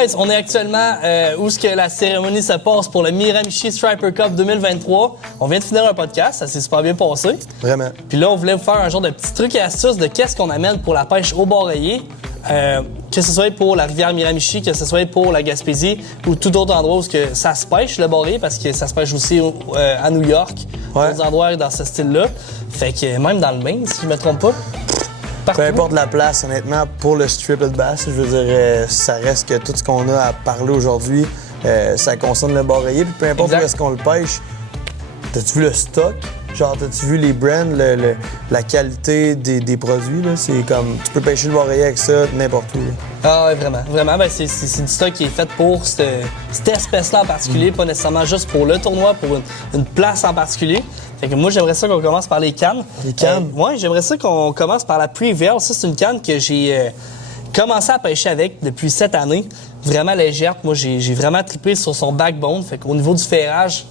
guys, on est actuellement où est-ce que la cérémonie se passe pour le Miramichi Striper Cup 2023. On vient de finir un podcast, ça s'est super bien passé. Vraiment. Puis là, on voulait vous faire un genre de petit truc et astuce de qu'est-ce qu'on amène pour la pêche au bord rayé. Que ce soit pour la rivière Miramichi, que ce soit pour la Gaspésie ou tout autre endroit où que ça se pêche, le bord rayé, parce que ça se pêche aussi à New York, d'autres endroits dans ce style-là. Fait que même dans le Maine, si je me trompe pas. Peu importe la place, honnêtement, pour le striped bass, je veux dire, ça reste que tout ce qu'on a à parler aujourd'hui, ça concerne le bord rayé. Puis peu importe où est-ce qu'on le pêche, t'as-tu vu le stock? Genre, t'as-tu vu les brands, la qualité des produits? Là? C'est comme, tu peux pêcher le bord rayé avec ça n'importe où. Là. Ah ouais, vraiment. Vraiment, ben, c'est du stock qui est fait pour cette espèce-là en particulier, pas nécessairement juste pour le tournoi, pour une place en particulier. Fait que moi, j'aimerais ça qu'on commence par les cannes. Les cannes? Ouais, j'aimerais ça qu'on commence par la Prevail. Ça, c'est une canne que j'ai commencé à pêcher avec depuis cette année. Vraiment légère. Moi, j'ai vraiment trippé sur son backbone. Fait qu'au niveau du ferrage,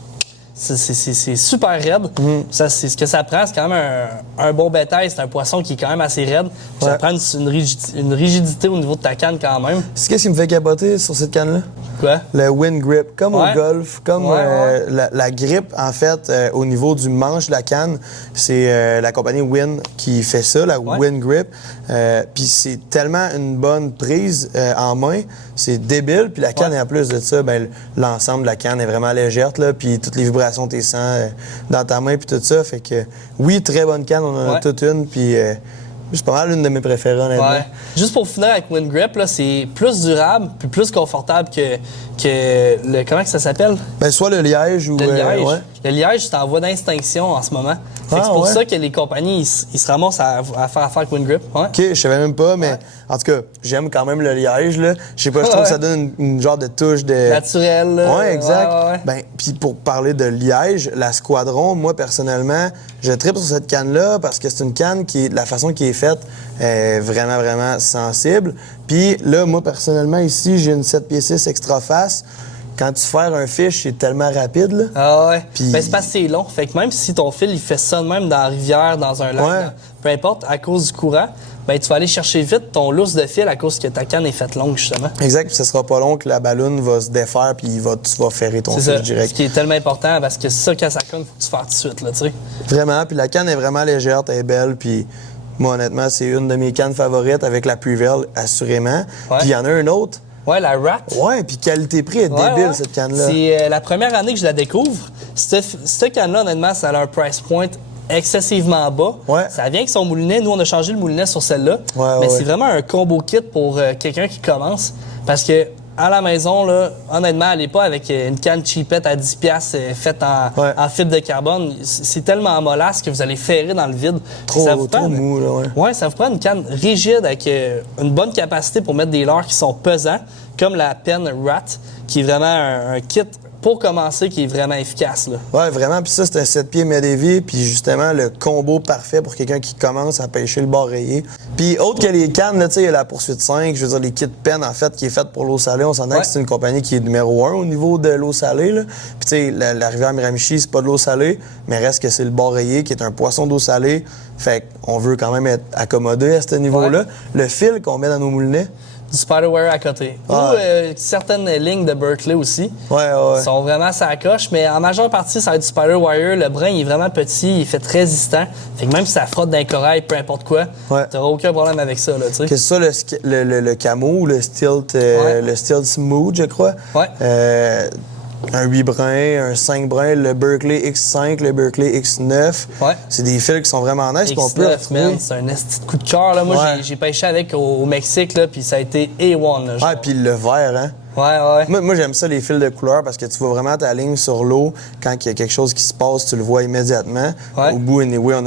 c'est super raide. Ça, c'est ce que ça prend. C'est quand même un bon bétail. C'est un poisson qui est quand même assez raide. Ça prend une rigidité au niveau de ta canne quand même. C'est ce qui me fait capoter sur cette canne-là? Quoi? Le wind grip, comme au golf, comme la grippe, en fait, au niveau du manche de la canne, c'est la compagnie Win qui fait ça, la wind grip. Puis c'est tellement une bonne prise en main, c'est débile. Puis la canne, en plus de ça, ben, l'ensemble de la canne est vraiment légère, là, puis toutes les vibrations t'es sens dans ta main, puis tout ça. Fait que oui, très bonne canne, on en a toute une, puis... c'est pas mal une de mes préférées, honnêtement. Ouais. Juste pour finir avec Wind Grip, là, c'est plus durable puis plus confortable que le... Comment que ça s'appelle? Ben, soit le liège ou... Le liège. Le liège, c'est en voie d'extinction en ce moment. C'est pour ça que les compagnies, ils se ramassent à faire affaire avec Wind Grip. Ouais. OK, je savais même pas, mais en tout cas, j'aime quand même le liège, là. Je sais pas, je trouve que ça donne une genre de touche de... Naturelle, là. Ouais, exact. Ouais. Ben, puis pour parler de liège, la Squadron, moi, personnellement, je tripe sur cette canne-là parce que c'est une canne qui, la façon qui est faite, est vraiment, vraiment sensible. Puis là, moi, personnellement, ici, j'ai une 7 pieds 6 extra face. Quand tu fais un fish, c'est tellement rapide, là. Ah ouais. Puis... Ben, c'est parce que c'est long. Fait que même si ton fil, il fait ça de même dans la rivière, dans un lac, là, peu importe, à cause du courant, ben, tu vas aller chercher vite ton lousse de fil à cause que ta canne est faite longue, justement. Exact, puis ce sera pas long que la balloune va se défaire puis tu vas ferrer ton fil direct. Ce qui est tellement important parce que ça, quand ça cogne, faut que tu fasses tout de suite, là, tu sais. Vraiment, puis la canne est vraiment légère, elle est belle, puis moi, honnêtement, c'est une de mes cannes favorites avec la Prevail, assurément. Puis il y en a une autre. Ouais, la Rat. Ouais, puis qualité-prix est débile, cette canne-là. C'est la première année que je la découvre. Cette canne-là, honnêtement, ça a un price point excessivement bas. Ouais. Ça vient avec son moulinet. Nous, on a changé le moulinet sur celle-là. Mais c'est vraiment un combo kit pour quelqu'un qui commence. Parce que à la maison, là, honnêtement, elle n'est pas avec une canne cheapette à 10$ faite en fibre de carbone. C'est tellement mollasse que vous allez ferrer dans le vide. Trop mou, là, ouais, ça vous prend une canne rigide avec une bonne capacité pour mettre des leurres qui sont pesants, comme la Penn Rat, qui est vraiment un kit pour commencer qui est vraiment efficace, là. Ouais, vraiment. Puis ça, c'est un 7 pieds Medevi, puis justement, le combo parfait pour quelqu'un qui commence à pêcher le bord rayé. Puis autre que les cannes, là, tu sais, il y a la Poursuite 5, je veux dire, les kits Penn, en fait, qui est faite pour l'eau salée. On s'entend que c'est une compagnie qui est numéro 1 au niveau de l'eau salée, là. Puis tu sais, la rivière Miramichi, c'est pas de l'eau salée, mais reste que c'est le bord rayé qui est un poisson d'eau salée. Fait qu'on veut quand même être accommodé à ce niveau-là. Le fil qu'on met dans nos moulinets, du Spiderware à côté. Ou certaines lignes de Berkeley aussi. Sont vraiment sa coche, mais en majeure partie, ça va être du Spiderwire. Le brin, il est vraiment petit, il fait très résistant. Fait que même si ça frotte d'un corail, peu importe quoi, t'auras aucun problème avec ça, là, tu sais. Que ça, le camo ou le stilt, le stilt smooth, je crois. Un 8 brins, un 5 brins, le Berkeley X5, le Berkeley X9. C'est des fils qui sont vraiment nice. X9, man, c'est un esti de coup de cœur, là. Moi, j'ai pêché avec au Mexique, là, puis ça a été A1, là. Puis le vert, hein? Moi, j'aime ça, les fils de couleur, parce que tu vois vraiment ta ligne sur l'eau. Quand il y a quelque chose qui se passe, tu le vois immédiatement. Au bout, anyway, on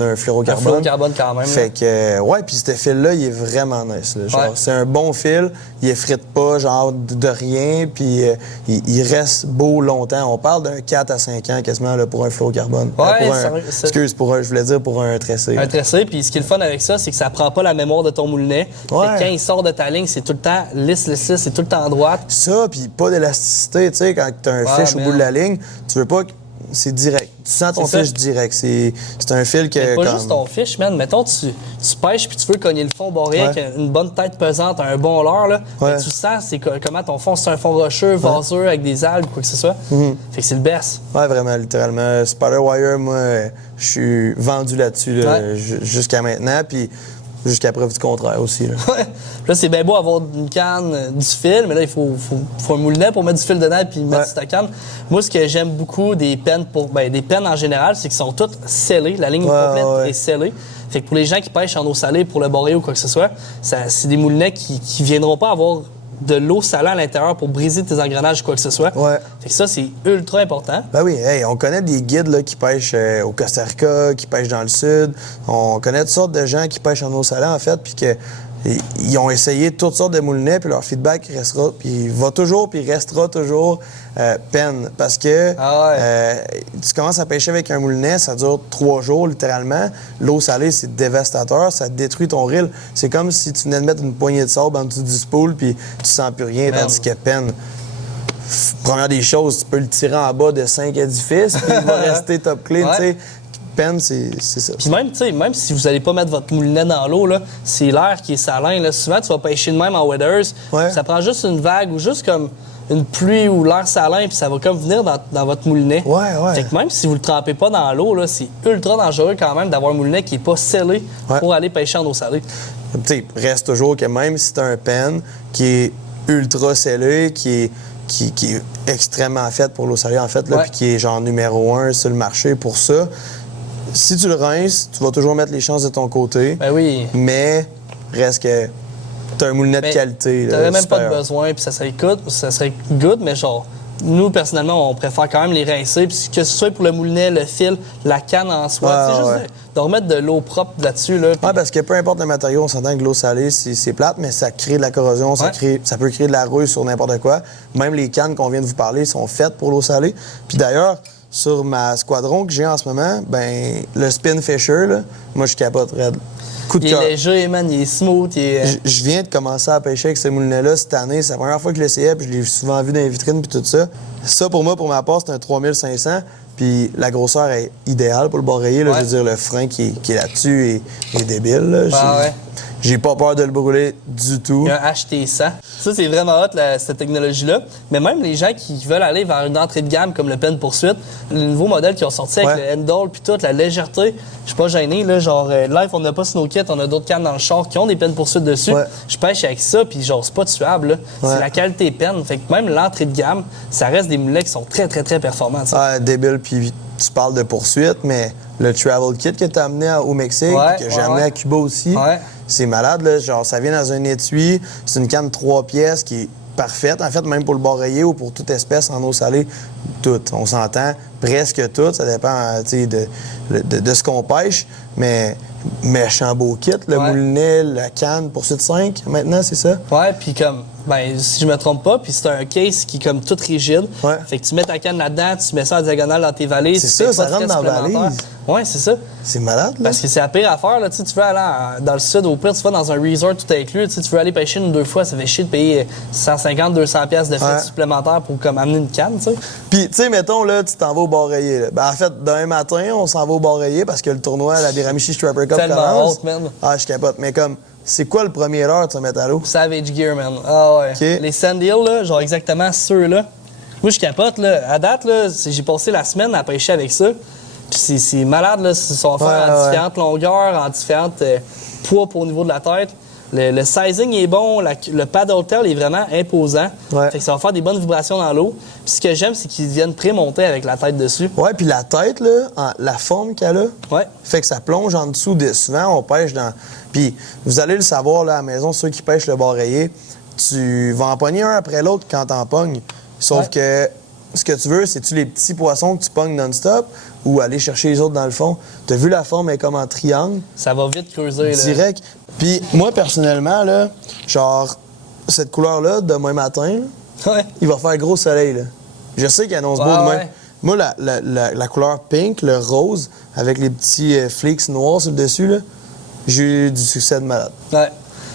a un fluorocarbone. Un fluorocarbone quand même. Fait que, puis ce fil-là, il est vraiment nice. Là. Genre, c'est un bon fil. Il effrite pas, genre, de rien. Puis il reste beau longtemps. On parle d'un 4 à 5 ans, quasiment, là, pour un fluorocarbone. Excuse, je voulais dire pour un tressé. Un tressé. Puis ce qui est le fun avec ça, c'est que ça prend pas la mémoire de ton moulinet. Quand il sort de ta ligne, c'est tout le temps lisse, c'est tout le temps droite. Ça, puis pas d'élasticité, tu sais, quand t'as un fish au bout de la ligne, tu veux pas que c'est direct. sens ton C'est ça. fish direct. C'est un fil que... Mais pas comme- juste ton fish, man. Mettons, tu pêches puis tu veux cogner le fond barré Ouais. avec une bonne tête pesante, un bon leurre, là. Ouais. Ben, tu sens comment ton fond, c'est un fond rocheux, vaseux, avec des algues, quoi que ce soit. Fait que c'est le best. Ouais, vraiment, littéralement. Spiderwire, moi, je suis vendu là-dessus là, Ouais. jusqu'à maintenant, puis jusqu'à preuve du contraire aussi. Là. Ouais. Puis là, c'est bien beau avoir une canne, du fil, mais là, il faut un moulinet pour mettre du fil dedans puis mettre Ouais. sur ta canne. Moi, ce que j'aime beaucoup des pennes des pennes en général, c'est qu'ils sont toutes scellées. La ligne complète ouais. est scellée. Fait que pour les gens qui pêchent en eau salée pour le barré ou quoi que ce soit, c'est des moulinets qui viendront pas avoir de l'eau salée à l'intérieur pour briser tes engrenages ou quoi que ce soit. Ouais. Fait que ça, c'est ultra important. Ben oui, hey, on connaît des guides là, qui pêchent au Costa Rica, qui pêchent dans le sud. On connaît toutes sortes de gens qui pêchent en eau salée, en fait, puis que ils ont essayé toutes sortes de moulinets, puis leur feedback restera, puis il va toujours, puis il restera toujours peine. Parce que tu commences à pêcher avec un moulinet, ça dure 3 jours, littéralement. L'eau salée, c'est dévastateur, ça détruit ton reel. C'est comme si tu venais de mettre une poignée de sable en dessous du spool, puis tu sens plus rien, tandis que peine. Première des choses, tu peux le tirer en bas de 5 édifices, puis il va rester top clean, Ouais. tu sais. Peine, c'est ça. Puis même, tu sais, même si vous allez pas mettre votre moulinet dans l'eau, là, c'est l'air qui est salin. Là. Souvent, tu vas pêcher de même en waders. Ouais. Ça prend juste une vague ou juste comme une pluie ou l'air salin, puis ça va comme venir dans votre moulinet. Ouais, ouais. Fait que même si vous le trempez pas dans l'eau, là, c'est ultra dangereux quand même d'avoir un moulinet qui est pas scellé pour aller pêcher en eau salée. Tu sais, reste toujours que même si t'as un pen qui est ultra scellé, qui est extrêmement fait pour l'eau salée, en fait, là, Ouais. puis qui est genre numéro 1 sur le marché pour ça, si tu le rinces, tu vas toujours mettre les chances de ton côté, Ben oui. mais reste que t'as un moulinet de Mais qualité. là, T'aurais même pas de supérieur. besoin, puis ça serait good, mais genre, nous, personnellement, on préfère quand même les rincer, puis que ce soit pour le moulinet, le fil, la canne en soi, Ouais, c'est juste ouais. de remettre de l'eau propre là-dessus, là. puis- Ouais, parce que peu importe le matériau, on s'entend que l'eau salée, c'est plate, mais ça crée de la corrosion, ça peut créer de la rouille sur n'importe quoi. Même les cannes qu'on vient de vous parler sont faites pour l'eau salée. Puis d'ailleurs, sur ma squadron que j'ai en ce moment, ben le Spin Fisher, là, moi je capote raide. Coup de Il est cœur. léger, man, il est smooth, il est... Je viens de commencer à pêcher avec ce moulinet-là cette année. C'est la première fois que je l'essayais, puis je l'ai souvent vu dans les vitrines, puis tout ça. Ça, pour moi, pour ma part, c'est un 3500. Puis la grosseur est idéale pour le barreiller. Là. Ouais. Je veux dire, le frein qui est là-dessus est débile. Là. ouais. J'ai pas peur de le brûler du tout. Il y a un HT100. Ça, c'est vraiment hot, cette technologie-là. Mais même les gens qui veulent aller vers une entrée de gamme comme le Pen Poursuite, les nouveaux modèles qui ont sorti avec le handle puis toute la légèreté, je suis pas gêné. Là, genre, live, on n'a pas Snowkit, on a d'autres cannes dans le char qui ont des Pen Poursuite dessus. Ouais. Je pêche avec ça, puis genre, c'est pas tuable. Là. Ouais. C'est la qualité Pen. Fait que même l'entrée de gamme, ça reste des moulets qui sont très, très, très performants. Ça. Ah, débile. Puis tu parles de poursuite, mais le travel kit que tu as amené au Mexique, Ouais, que j'ai ouais, amené ouais. à Cuba aussi, Ouais. c'est malade. Là. Genre, ça vient dans un étui. C'est une canne 3 pièces qui est parfaite. En fait, même pour le barreiller ou pour toute espèce en eau salée, tout. On s'entend presque tout. Ça dépend tu sais, de ce qu'on pêche. Mais méchant beau kit. Le Ouais. moulinet, la canne, poursuite 5, maintenant, c'est ça? Ouais, puis comme, ben, si je me trompe pas, puis c'est un case qui est comme tout rigide. Ouais. Fait que tu mets ta canne là-dedans, tu mets ça en diagonale dans tes valises. C'est tu ça, payes ça pas de rentre frais dans la supplémentaires. valise. Ouais, c'est ça. C'est malade, là. Parce que c'est la pire affaire, là. Tu sais, tu veux aller dans le sud, au pire, tu vas dans un resort tout inclus. Tu sais, tu veux aller pêcher une ou deux fois, ça fait chier de payer 150, 200 pièces de frais Ouais. supplémentaires pour comme amener une canne, tu sais. Puis, tu sais, mettons, là, tu t'en vas au barreiller. Là. Ben, en fait, demain matin, on s'en va au barreiller parce que le tournoi à la Miramichi Strapper Cup Tellement commence. haute, man. Ah, je capote. Mais comme, c'est quoi le premier heure de se mettre à l'eau? Savage Gear, man. Ah ouais. OK. Les Sand Hill, là, genre exactement ceux-là. Moi, je capote, là. À date, là, j'ai passé la semaine à pêcher avec ça. Puis c'est malade, là. Ils sont offerts Ouais, en ouais. différentes longueurs, en différentes poids pour au niveau de la tête. Le sizing est bon, le paddle tail est vraiment imposant. Ouais. Fait que ça va faire des bonnes vibrations dans l'eau. Puis ce que j'aime, c'est qu'ils viennent prémonter avec la tête dessus. Ouais, puis la tête, là, la forme qu'elle a, Ouais. fait que ça plonge en dessous. Souvent, on pêche dans. Puis, vous allez le savoir, là, à la maison, ceux qui pêchent le barreiller, tu vas en pogner un après l'autre quand t'en pognes. Sauf Ouais. que ce que tu veux, c'est-tu les petits poissons que tu pognes non-stop ou aller chercher les autres dans le fond? T'as vu la forme, elle est comme en triangle, Ça va vite creuser, là. direct. Puis, moi, personnellement, là, genre, cette couleur-là, demain matin, là, Ouais. il va faire gros soleil, là. Je sais qu'il annonce beau Ouais, demain. ouais. Moi, la couleur pink, le rose, avec les petits flakes noirs sur le dessus, là, j'ai eu du succès de malade. Ouais.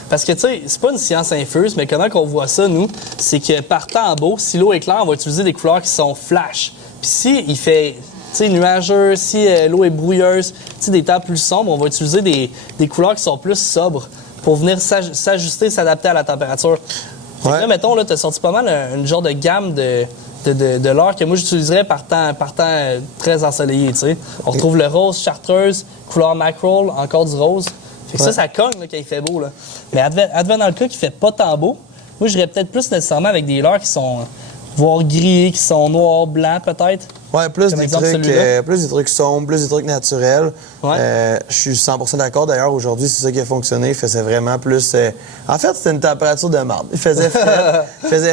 Parce que, tu sais, c'est pas une science infuse, mais comment qu'on voit ça, nous, c'est que par temps beau, si l'eau est claire, on va utiliser des couleurs qui sont flash. Puis si il fait sais, nuageux, si l'eau est brouilleuse, tu sais, des temps plus sombres, on va utiliser des couleurs qui sont plus sobres pour venir s'ajuster, s'adapter à la température. Fait que là, mettons, tu as sorti pas mal une genre de gamme de leurre que moi j'utiliserais par temps très ensoleillé, tu sais. On retrouve le rose chartreuse, couleur mackerel, encore du rose. Fait que ça cogne là, quand il fait beau. Là. Mais advenant dans le cas qu'il fait pas tant beau, moi j'irais peut-être plus nécessairement avec des leurres qui sont voire gris, qui sont noirs, blancs peut-être. Ouais, plus des trucs sombres, plus des trucs naturels. Ouais. Je suis 100% d'accord. D'ailleurs, aujourd'hui, c'est ça qui a fonctionné. Il faisait vraiment plus... En fait, c'était une température de marde. Il faisait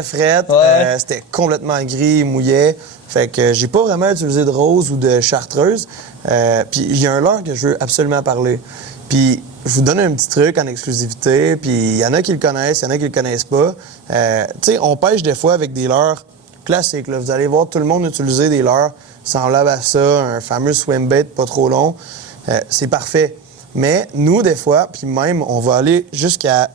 fret. Ouais. C'était complètement gris, il mouillait. Fait que j'ai pas vraiment utilisé de rose ou de chartreuse. Puis il y a un leurre que je veux absolument parler. Puis je vous donne un petit truc en exclusivité. Puis il y en a qui le connaissent, il y en a qui le connaissent pas. Tu sais, on pêche des fois avec des leurres classique. Là. Vous allez voir tout le monde utiliser des leurres semblables à ça, un fameux swim bait pas trop long. C'est parfait. Mais nous, des fois, puis même, on va aller jusqu'à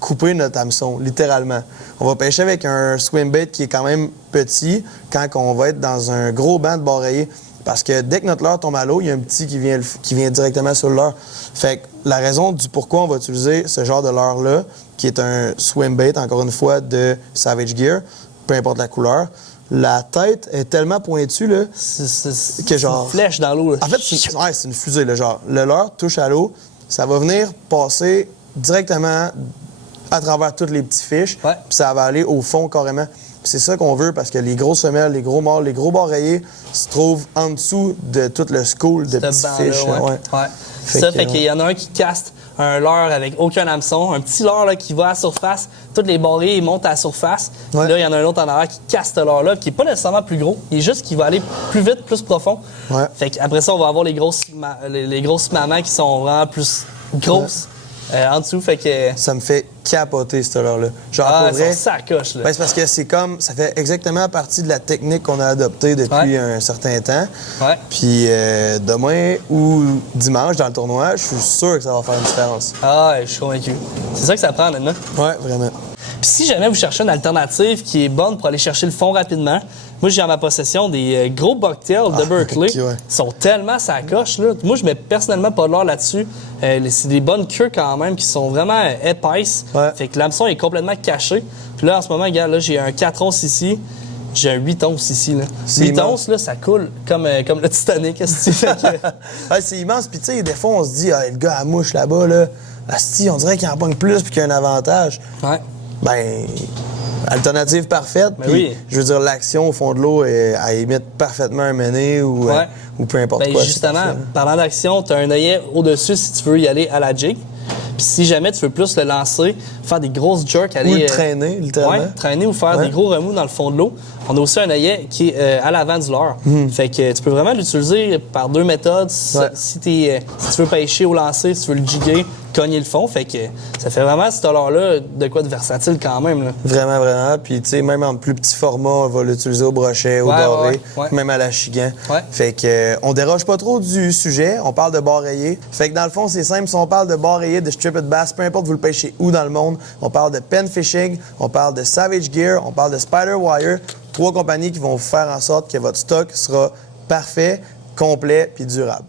couper notre hameçon, littéralement. On va pêcher avec un swim bait qui est quand même petit quand on va être dans un gros banc de bord rayé. Parce que dès que notre leurre tombe à l'eau, il y a un petit qui vient directement sur le leurre. Fait que la raison du pourquoi on va utiliser ce genre de leurre-là, qui est un swim bait, encore une fois, de Savage Gear, peu importe la couleur, la tête est tellement pointue là, que genre... une flèche dans l'eau. En fait, c'est une fusée. Là, genre, le leurre touche à l'eau, ça va venir passer directement à travers toutes les petits fiches, puis ça va aller au fond carrément. Puis c'est ça qu'on veut parce que les grosses semelles, les gros mâles, les gros bords rayés se trouvent en dessous de tout le school de petits fiches. Fait qu'il y en a un qui caste un leurre avec aucun hameçon, un petit leurre là, qui va à la surface, toutes les barrés montent à la surface. Puis là, il y en a un autre en arrière qui casse ce leurre-là, qui n'est pas nécessairement plus gros, il est juste qu'il va aller plus vite, plus profond. Fait qu'après ça, on va avoir les grosses mamans qui sont vraiment plus grosses. En dessous, fait que... Ça me fait capoter, cette leurre-là. Genre, pour vrai... ça coche, là. Ben, c'est parce que c'est comme... Ça fait exactement partie de la technique qu'on a adoptée depuis un certain temps. Puis demain ou dimanche, dans le tournoi, je suis sûr que ça va faire une différence. Je suis convaincu. C'est ça que ça prend, maintenant. Ouais, vraiment. Puis si jamais vous cherchez une alternative qui est bonne pour aller chercher le fond rapidement, moi, j'ai en ma possession des gros bucktails de Berkley. Ils sont tellement sacoches, là. Moi, je mets personnellement pas de l'or là-dessus. C'est des bonnes queues quand même qui sont vraiment épaisses. Fait que l'hameçon est complètement caché. Puis là, en ce moment, regarde, là, j'ai un 4 onces ici. J'ai un 8 onces ici, là. 8 onces, là, ça coule comme le Titanic, c'est immense. Puis tu sais, des fois, on se dit, le gars à mouche là-bas, là, asti, on dirait qu'il en pogne plus puis qu'il y a un avantage. Ben... Alternative parfaite. Puis, je veux dire, l'action au fond de l'eau, elle imite parfaitement un mené ou peu importe quoi. Justement, parlant d'action, tu as un œillet au-dessus si tu veux y aller à la jig. Puis si jamais tu veux plus le lancer, faire des grosses jerks, aller... Ou le traîner, littéralement. Traîner ou faire des gros remous dans le fond de l'eau. On a aussi un œillet qui est à l'avant du leurre. Fait que tu peux vraiment l'utiliser par deux méthodes. Si tu veux pêcher au lancer, si tu veux le jiguer, cogner le fond. Fait que ça fait vraiment ce leurre-là de quoi de versatile quand même. Là. Vraiment, vraiment. Puis tu sais, même en plus petit format, on va l'utiliser au brochet, au doré, même à l'achigan. Fait que on déroge pas trop du sujet. On parle de bar rayé. Fait que dans le fond, c'est simple. Si on parle de bar rayé, de striped bass, peu importe vous le pêchez où dans le monde, on parle de pen fishing, on parle de Savage Gear, on parle de Spider Wire. 3 compagnies qui vont faire en sorte que votre stock sera parfait, complet puis durable.